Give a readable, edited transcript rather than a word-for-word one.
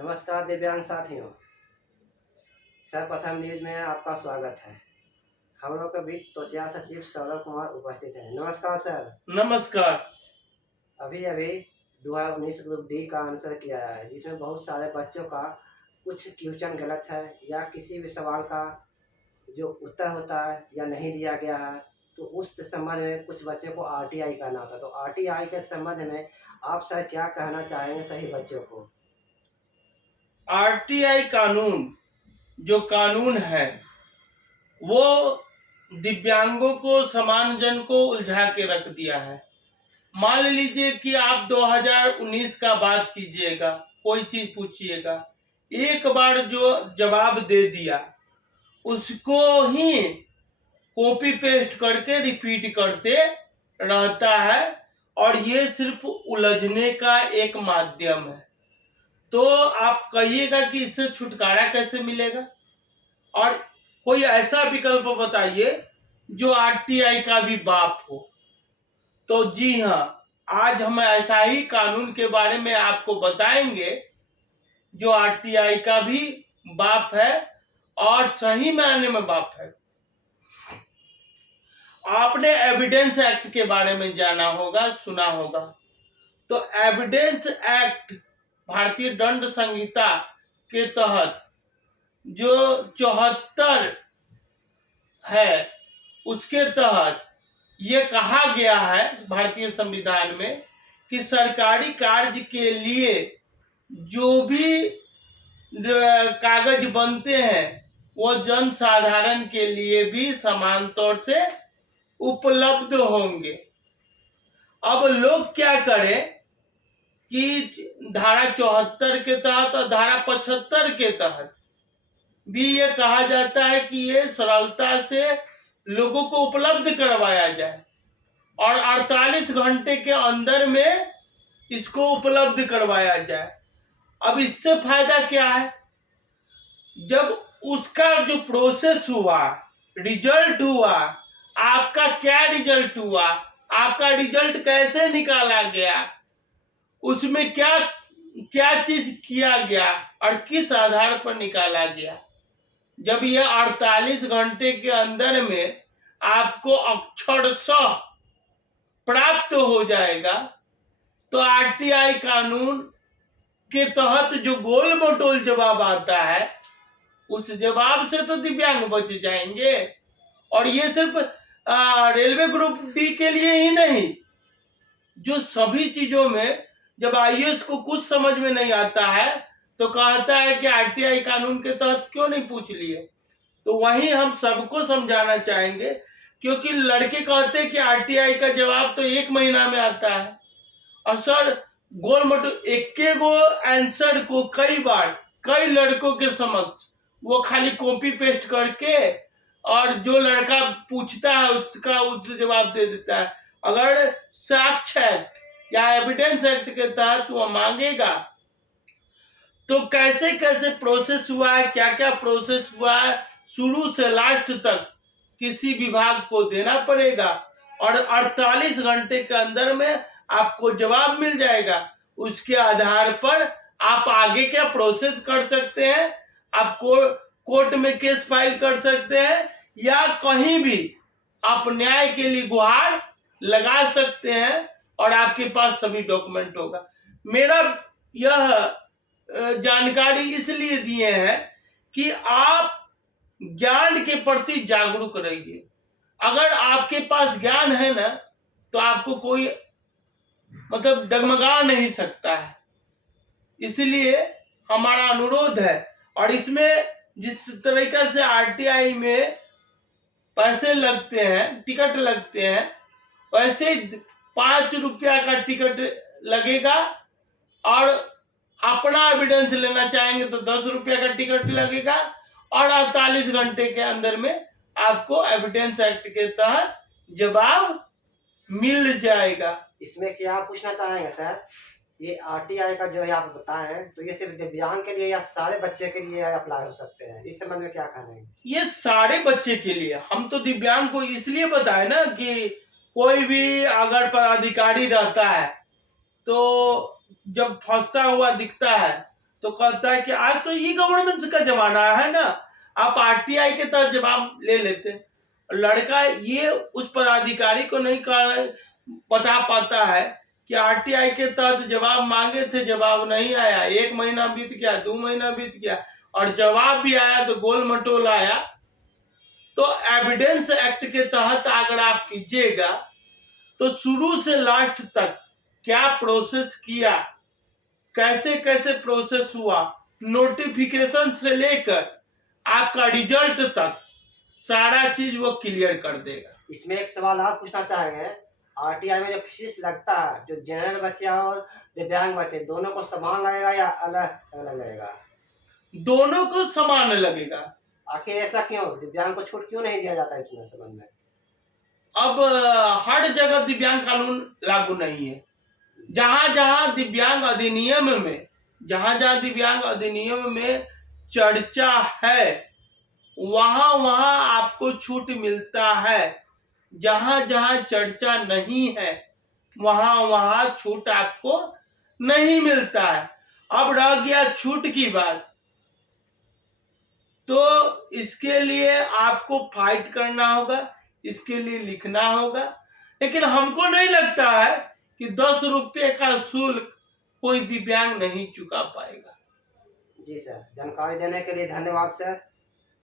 नमस्कार दिव्यांग साथियों। सर्वप्रथम न्यूज में आपका स्वागत है। हम लोग के बीच तोशिया सचिव सौरभ कुमार उपस्थित हैं। नमस्कार सर। नमस्कार। अभी 2019 ग्रुप डी का आंसर किया है, जिसमें बहुत सारे बच्चों का कुछ क्वेश्चन गलत है या किसी भी सवाल का जो उत्तर होता है या नहीं दिया गया है, तो उस संबंध में कुछ बच्चों को आरटीआई करना होता है। तो आरटीआई के संबंध में आप सर क्या कहना चाहेंगे सही बच्चों को? आरटीआई कानून जो कानून है वो दिव्यांगों को, समान जन को उलझा के रख दिया है। मान लीजिए कि आप 2019 का बात कीजिएगा, कोई चीज पूछिएगा, एक बार जो जवाब दे दिया उसको ही कॉपी पेस्ट करके रिपीट करते रहता है, और ये सिर्फ उलझने का एक माध्यम है। तो आप कहिएगा कि इससे छुटकारा कैसे मिलेगा, और कोई ऐसा विकल्प बताइए जो आरटीआई का भी बाप हो। तो जी हाँ, आज हम ऐसा ही कानून के बारे में आपको बताएंगे जो आरटीआई का भी बाप है और सही मायने में बाप है। आपने एविडेंस एक्ट के बारे में जाना होगा, सुना होगा। तो एविडेंस एक्ट भारतीय दंड संहिता के तहत जो 74 है, उसके तहत ये कहा गया है भारतीय संविधान में कि सरकारी कार्य के लिए जो भी कागज बनते हैं वो जन साधारण के लिए भी समान तौर से उपलब्ध होंगे। अब लोग क्या करें कि धारा 74 के तहत और धारा 75 के तहत भी ये कहा जाता है कि ये सरलता से लोगों को उपलब्ध करवाया जाए और 48 घंटे के अंदर में इसको उपलब्ध करवाया जाए। अब इससे फायदा क्या है? जब उसका जो प्रोसेस हुआ, रिजल्ट हुआ, आपका क्या रिजल्ट हुआ, आपका रिजल्ट कैसे निकाला गया, उसमें क्या क्या चीज किया गया और किस आधार पर निकाला गया, जब यह 48 घंटे के अंदर में आपको अक्षरशः प्राप्त हो जाएगा, तो आरटीआई कानून के तहत जो गोल मटोल जवाब आता है उस जवाब से तो दिव्यांग बच जाएंगे। और ये सिर्फ रेलवे ग्रुप डी के लिए ही नहीं, जो सभी चीजों में जब आईएएस को कुछ समझ में नहीं आता है तो कहता है कि आरटीआई कानून के तहत क्यों नहीं पूछ लिए। तो वहीं हम सबको समझाना चाहेंगे, क्योंकि लड़के कहते हैं कि आरटीआई का जवाब तो 1 महीना में आता है, और सर गोल मटोल एक गो आंसर को कई बार कई लड़कों के समक्ष वो खाली कॉपी पेस्ट करके और जो लड़का पूछता है उसका उस जवाब दे देता है। अगर साक्ष्य एक्ट या एविडेंस एक्ट के तहत वो मांगेगा तो कैसे कैसे प्रोसेस हुआ है, क्या क्या प्रोसेस हुआ है, शुरू से लास्ट तक किसी विभाग को देना पड़ेगा, और 48 घंटे के अंदर में आपको जवाब मिल जाएगा। उसके आधार पर आप आगे क्या प्रोसेस कर सकते हैं, आप कोर्ट में केस फाइल कर सकते हैं या कहीं भी आप न्याय के लिए गुहार लगा सकते हैं, और आपके पास सभी डॉक्यूमेंट होगा। मेरा यह जानकारी इसलिए दिए हैं कि आप ज्ञान के प्रति जागरूक रहिए। अगर आपके पास ज्ञान है ना, तो आपको कोई डगमगा नहीं सकता है। इसलिए हमारा अनुरोध है, और इसमें जिस तरीका से आरटीआई में पैसे लगते हैं, टिकट लगते हैं, वैसे 5 रुपया का टिकट लगेगा, और अपना एविडेंस लेना चाहेंगे तो 10 रुपया का टिकट लगेगा, और 48 घंटे के अंदर में आपको एविडेंस एक्ट के तहत जवाब मिल जाएगा। इसमें क्या आप पूछना चाहेंगे सर, ये आरटीआई का जो है आप बताएं, तो ये सिर्फ दिव्यांग के लिए या सारे बच्चे के लिए अप्लाई हो सकते हैं? इस संबंध में क्या कह रहे हैं? ये सारे बच्चे के लिए। हम तो दिव्यांग को इसलिए बताए ना कि कोई भी अगर पदाधिकारी रहता है तो जब फंसता हुआ दिखता है तो कहता है कि आज तो ई गवर्नेंस का जमाना है ना, आप आरटीआई के तहत जवाब ले लेते। लड़का ये उस पदाधिकारी को नहीं बता पाता है कि आरटीआई के तहत जवाब मांगे थे, जवाब नहीं आया, 1 महीना बीत गया, 2 महीना बीत गया, और जवाब भी आया तो गोल मटोल आया। तो एविडेंस एक्ट के तहत अगर आप कीजिएगा तो शुरू से लास्ट तक क्या प्रोसेस किया, कैसे कैसे प्रोसेस हुआ, नोटिफिकेशन से लेकर आपका रिजल्ट तक सारा चीज वो क्लियर कर देगा। इसमें एक सवाल आप पूछना चाहेंगे, आरटीआई में जो फीस लगता है, जो जनरल बच्चे और दिव्यांग बच्चे दोनों को समान लगेगा या अलग अलग लगेगा? दोनों को समान लगेगा। आखिर ऐसा क्यों? दिव्यांग को छूट क्यों नहीं दिया जाता इसमें संबंध में? अब हर जगह दिव्यांग कानून लागू नहीं है। जहां जहां दिव्यांग अधिनियम में चर्चा है वहां वहां आपको छूट मिलता है। जहां जहां चर्चा नहीं है वहां वहां छूट आपको नहीं मिलता है। अब रह गया छूट की बात, तो इसके लिए आपको फाइट करना होगा, इसके लिए लिखना होगा। लेकिन हमको नहीं लगता है कि 10 रुपये का शुल्क कोई दिव्यांग नहीं चुका पाएगा। जी सर, जानकारी देने के लिए धन्यवाद सर।